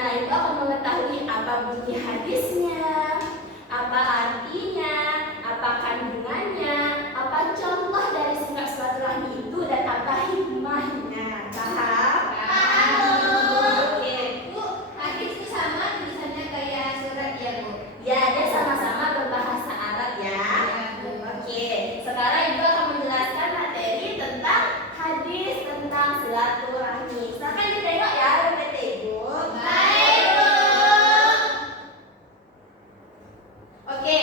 anak-anak itu akan mengetahui apa bunyi hadisnya, apa artinya, apa kandungannya, apa contoh dari sifat silaturahmi itu, dan apa hikmahnya. Paham? Oke. Bu, hadis itu sama tulisannya kayak surat ya, Bu? Ya, dia sama-sama berbahasa Arab ya. Oke, sekarang Ibu akan menjelaskan materi tentang hadis tentang silaturahmi. Silakan ditengok ya, PPT Ibu. Baik, Bu. Oke,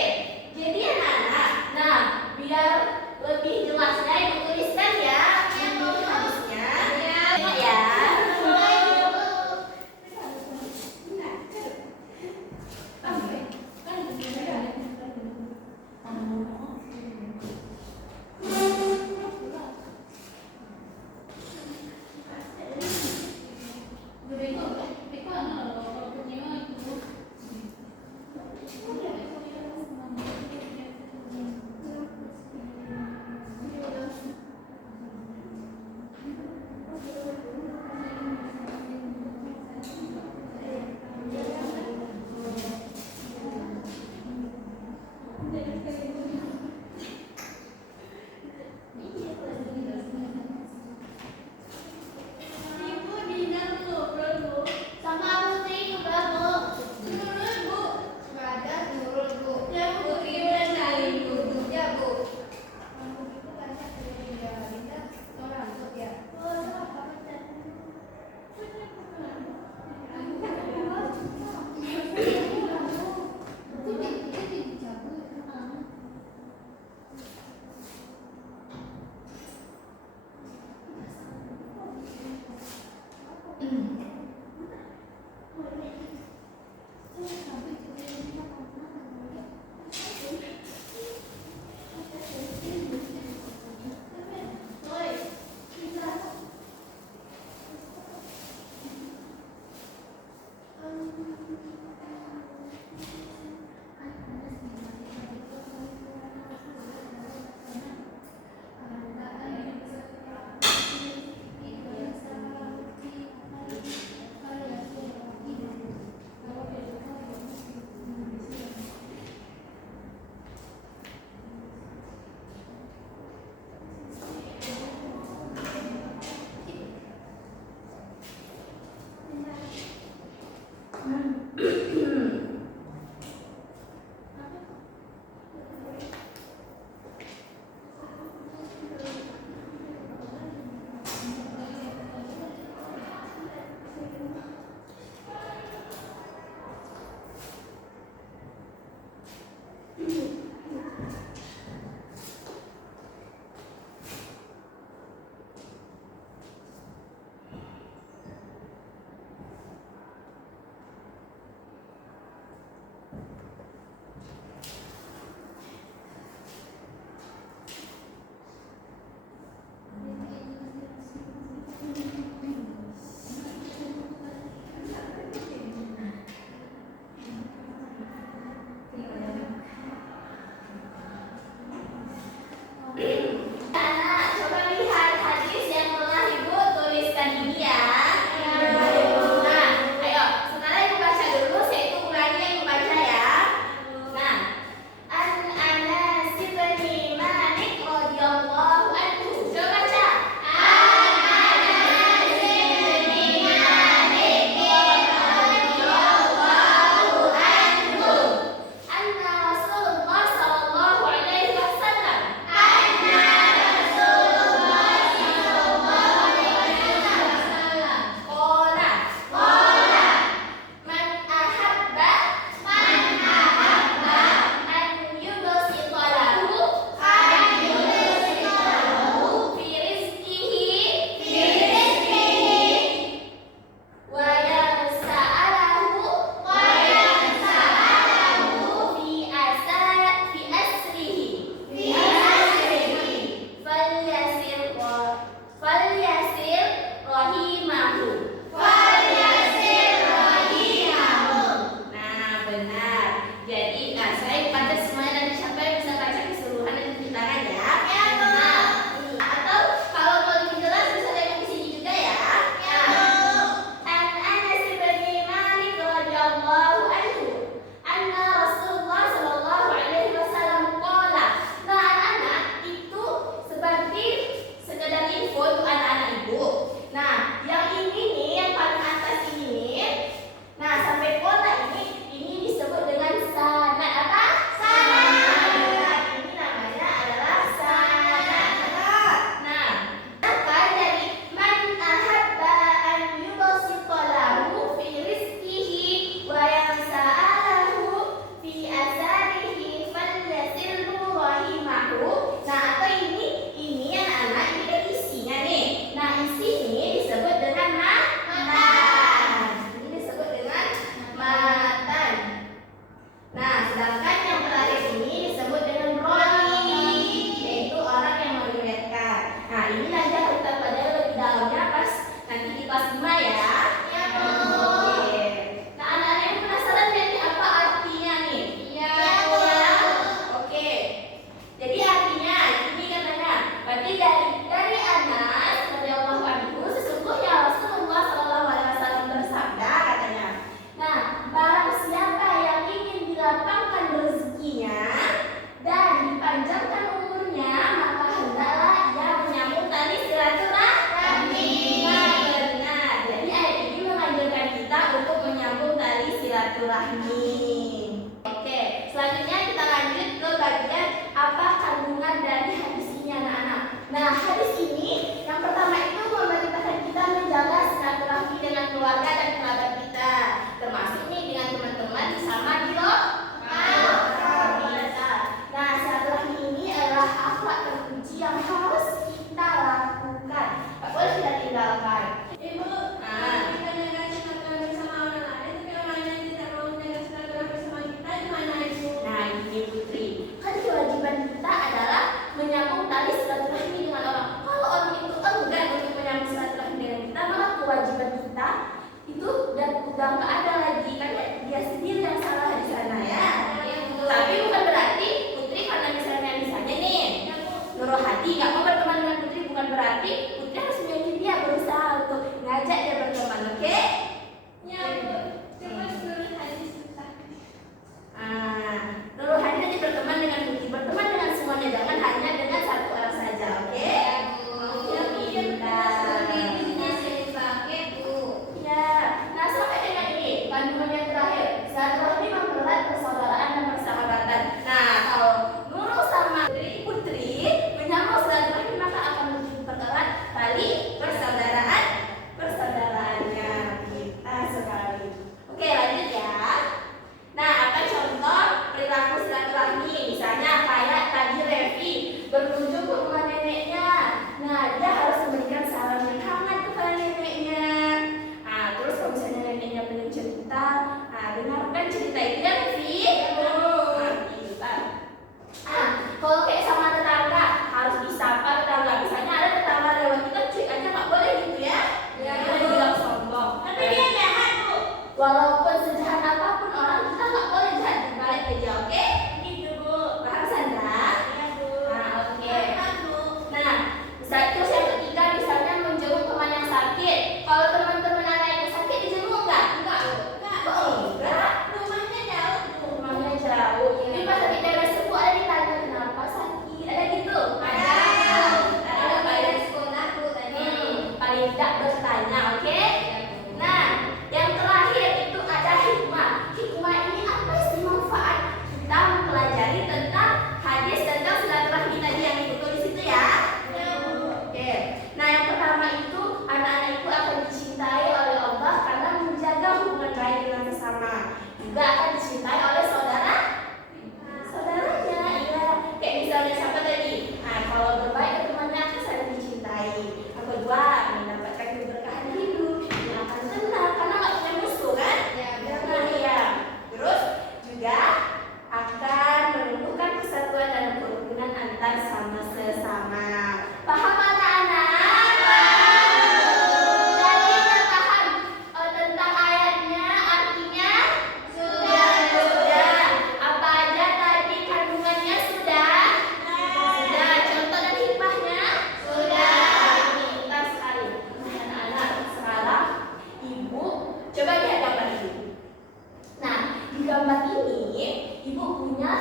silaturahmi. Oke, selanjutnya kita lanjut ke bagian apa kandungan dari hadis ini anak-anak. Nah, hadis ini yang pertama itu memerintahkan kita menjaga silaturahmi dengan keluarga dan kerabat kita, termasuk nih dengan teman-teman sama di lokal kita. Nah, silaturahmi ini adalah akhlak terpuji yang harus kita lakukan, tak boleh kita tinggalkan. Ibu, kita jaga silaturahmi sama orang lain, tapi orang lain tidak mau jaga silaturahmi sama kita, gimana Ibu? Nah, ini Putri, kan kewajiban kita adalah menyambung tali silaturahmi dengan orang. Kalau orang itu enggan untuk menyambung silaturahmi dengan kita, maka kewajiban kita itu dan udah nggak ada lagi, kan dia sendiri yang salah di sana ya. Tapi bukan berarti Putri karena misalnya nih Nurul Hati nggak mau berteman dengan Putri, bukan berarti Putri harus meyakinkan dia berusaha untuk ngajak dia berteman, oke? Ya Bu, cuma menurut hadis susah. Nurul Hadi nanti berteman dengan Putri, berteman dengan semuanya, jangan hanya dengan satu orang saja, oke? Ya Bu, ya betul. Ini saya dipakai Bu. Ya, nah sampai dengan ini kandungan yang terakhir, silaturahmi mempererat persaudaraan dan persahabatan. Nah, kalau Nurul sama Putri menyambung silaturahmi maka akan mempererat tali persaudaraannya kita sekali. Oke, lanjut ya. Nah, apa contoh perilaku silaturahmi? Misalnya kayak tadi Revi berkunjung ke rumah neneknya. Nah, dia harus memberikan salam yang hangat kepada neneknya. Nah, terus kalau misalnya neneknya pengen cerita, dengarkan cerita itu ya Revi. Pintar. Kalau kayak sama tetangga harus disapa tetangga. Misalnya ada tetangga lewat kita cuek aja nggak boleh gitu ya. Kita dibilang sombong. Tapi dia jahat Bu. Walaupun sejahat apapun orang, kita nggak boleh jahat di balik aja, oke? Gitu Bu. Paham Sandra? Ya Bu. Nah, oke. Paham, Bu. Nah, terus yang ketiga misalnya menjenguk teman yang sakit. Kalau teman-teman anak yang sakit dijenguk nggak? Enggak. Enggak. Oh, enggak. Rumahnya jauh Bu. Rumahnya jauh. Jadi pas kita udah sembuh ada ditanya kenapa sakit, ada gitu? Ada. Ada pada sekolah Bu tadi. Paling tidak bertanya, oke? Nah, yang terakhir itu ada hikmah. Hikmah ini apa sih manfaat kita mempelajari tentang hadis tentang silaturahmi tadi yang dibutuh di situ ya? Ya Bu. Oke. Nah, yang pertama itu anak-anak itu akan dicintai oleh Allah karena menjaga hubungan baik dengan sesama. Juga akan dicintai oleh saudaranya. Iya. Kayak misalnya siapa tadi? Nah, kalau berbaik ke temannya akan saling dicintai. Yang kedua, mendapatkan keberkahan hidup. Yang akan tenang karena nggak punya musuh kan? Ya, Nah, iya. Terus juga akan menumbuhkan persatuan dan kerukunan antar sama sesama. Paham anak-anak? Jadi udah paham tentang ayatnya, artinya? Sudah. Apa aja tadi kandungannya sudah? Sudah. Contoh dan hikmahnya? Sudah. Pintar sekali. Nah, anak-anak, sekarang Ibu coba lihat gambar ini. Nah, di gambar ini Ibu punya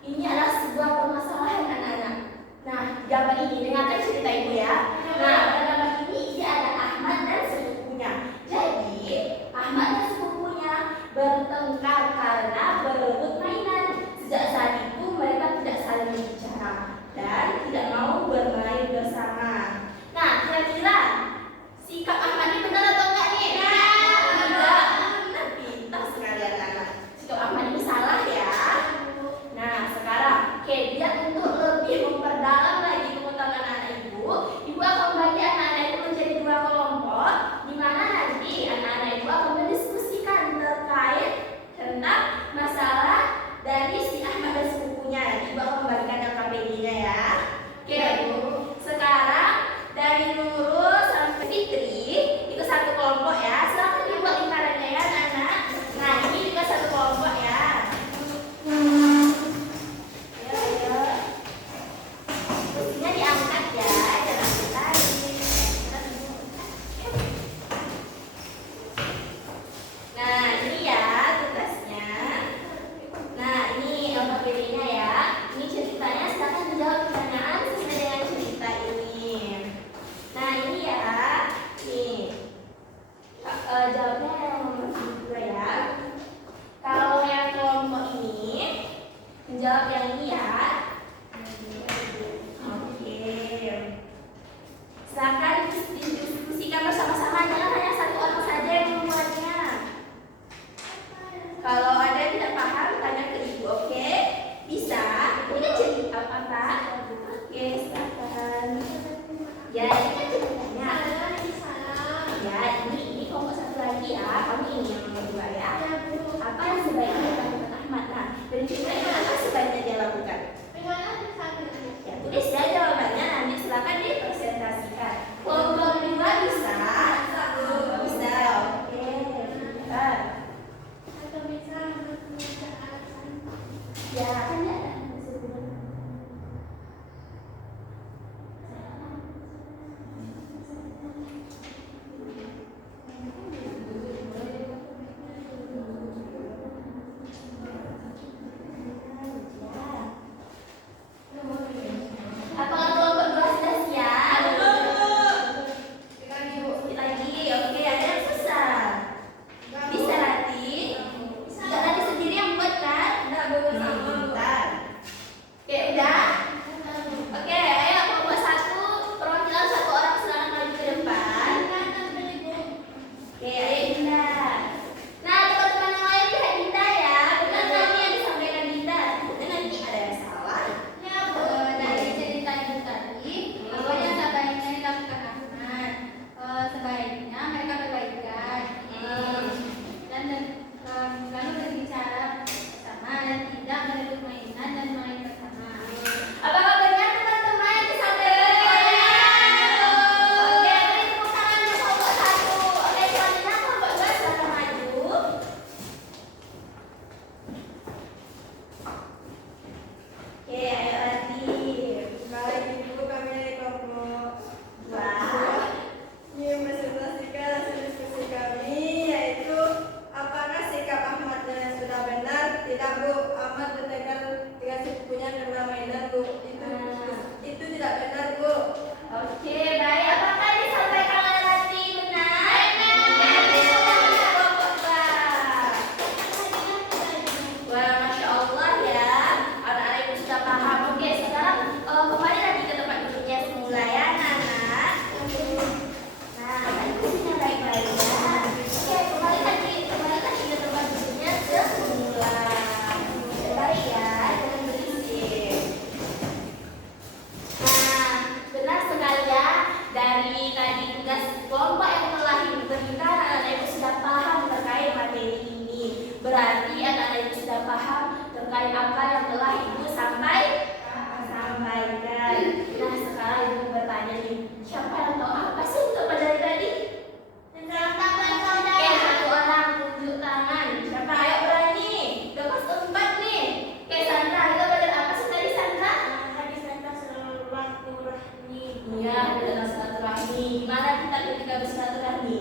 ini adalah sebuah permasalahan anak-anak. Nah, di gambar ini dengarkan cerita Ibu ya. Nah, pada gambar ini dia ada Ahmad dan sepupunya. Jadi, Ahmad dan sepupunya bertengkar karena berebut mainan. Sejak saat itu mereka tidak saling berbicara dan tidak mau bermain bersama. Nah, kira-kira sikap Ahmad ini benar atau enggak nih? Tidak. Benar, pintar sekali anak-anak. Sikap Ahmad ini salah ya. Nah, sekarang dia untuk lebih memperdalam lagi pengetahuan anak-anak Ibu akan membagi anak-anak itu menjadi dua kelompok, di mana nanti anak-anak Ibu akan mendiskusikan terkait tentang Kalau ada yang tidak paham, tanya ke ibu, oke? Bisa? Ini kan cerita apa? Oke, silakan. Ya, ini kan ceritanya. Ya, ini kelompok satu lagi ya. Kamu ini yang nomor 2 ya. Apa yang sebaiknya dilakukan Ahmad? Nah, dari ceritanya apa sebaiknya dia lakukan? Ya, tulis ya jawabannya, nanti silakan dipresentasikan. Kelompok 2 bisa? Bisa, oke. Ya, kan ya ada sebelum. Apakah kelompok 2 sudah siap? Lagi, oke, ada yang susah. Bisa nanti? Nggak nanti sendiri yang buat kan? Bentar. Oke, udah? Oke, ayo kelompok 1, perwakilan 1 orang silakan maju ke depan. Oke, ayo Dinda. Nah, teman-teman yang lain lihat Dinda ya. Benar tadi yang disampaikan Dinda. Mungkin nanti ada yang salah. Dari cerita ibu tadi, apa yang sebaiknya dilakukan Ahmad? Sebaiknya mereka berbaikan dan lalu berbicara bersama dan tidak merebut mainan dan main bersama. Apakah benar teman-teman yang disampaikan? Oke, beri tepuk tangan untuk kelompok 1. Oke, selanjutnya kelompok 2 silakan maju. Oke, ayo Latif. Baik Ibu, kami dari kelompok 2. ingin presentasikan hasil diskusi kami, yaitu apakah sikap Ahmad yang sudah benar? Tidak Bu, Ahmad bertekan dengan sepupunya dan mainan Bu. Itu tidak benar Bu. Oke, baik. Apakah yang disampaikan oleh Latif benar? Benar. Kelompok 2. Wah, Masya Allah ya. Anak-anak ibu sudah paham. Oke, sekarang kembali lagi ke tempat duduknya semula ya, anak-anak. Nah, tadi kursinya baik-baik ya. Oke, kembali lagi ke tempat duduknya semula. Baik ya, jangan berisik. Nah, benar sekali ya. Dari tadi tugas kelompok yang telah diberikan, anak-anak ibu sudah paham terkait materi ini. Berarti anak-anak ibu sudah paham terkait apa yang telah ibu sampaikan. Nah, sekarang ibu bertanya nih, siapa yang tahu apa sih untuk materi tadi? Oke, 1 orang tunjuk tangan. Siapa? Ayo berani. Udah pas 4 nih. Oke, Sandra, kita belajar apa sih tadi, Sandra? Iya, belajar silaturahmi. Gimana kita ketika bersilaturahmi?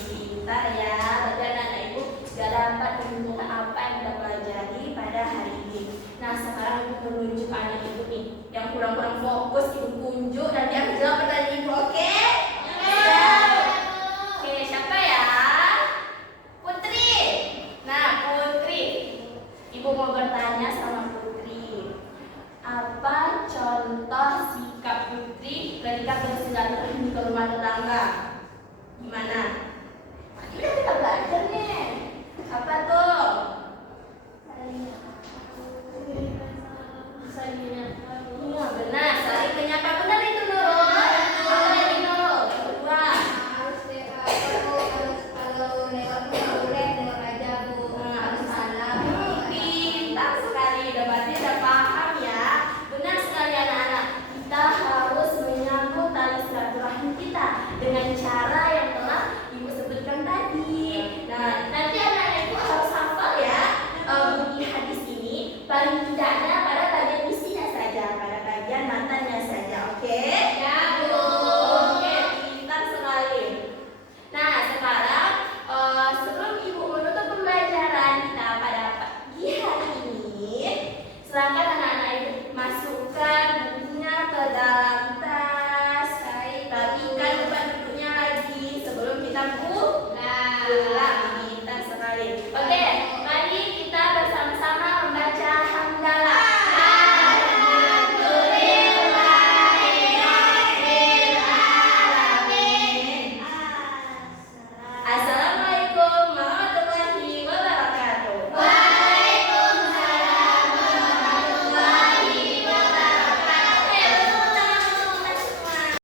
Pintar ya. Berarti anak-anak ibu sudah dapat menunjukkan apa yang kita pelajari pada hari ini. Nah, sekarang ibu menunjuk anak ibu nih yang kurang-kurang fokus, ibu tunjuk dan dia menjawab pertanyaan ibu, oke? Oke, siapa ya? Putri. Nah, Putri, ibu mau bertanya sama Putri. Apa contoh sikap Putri ketika bersilaturahmi ke rumah tetangga? Gimana? Ini udah kita